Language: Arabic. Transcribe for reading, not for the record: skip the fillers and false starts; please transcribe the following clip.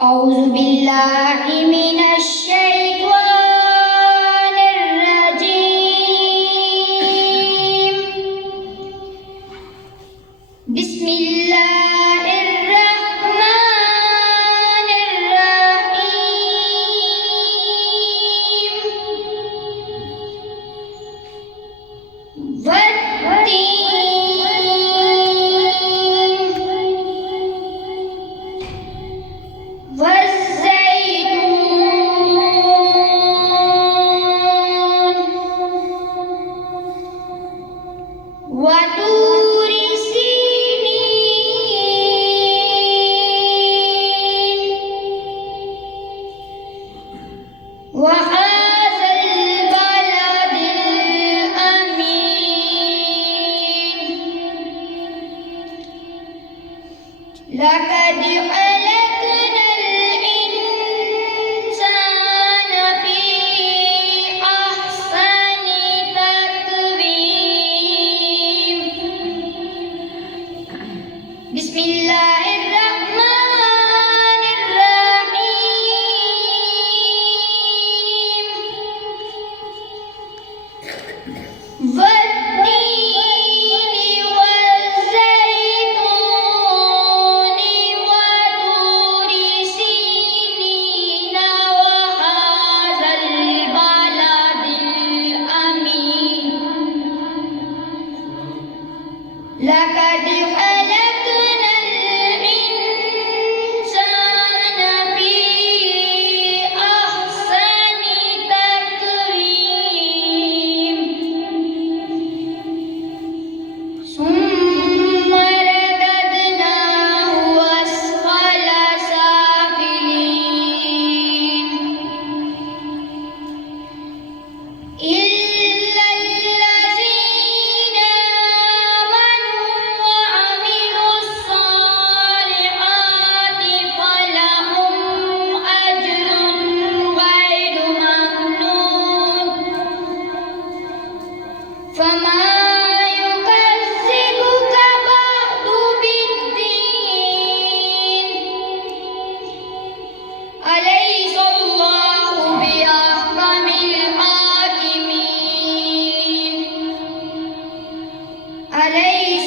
أعوذ بالله من الشيطان الرجيم. بسم الله الرحمن الرحيم. وطور سينين وهذا البلد الأمين لقد خلقنا الإنسان في أحسن تقويم. بسم الله الرحمن الرحيم. والتين والزيتون وطور سينين وهذا البلد الأمين لقد خلقنا الإنسان في أحسن تقويم. ثم رددناه أسفل سافلين إلا الذين آمنوا وعملوا الصالحات فلهم أجر غير ممنون. فما يكذبك بعد بالدين. أليس الله بأحكم الحاكمين. أليس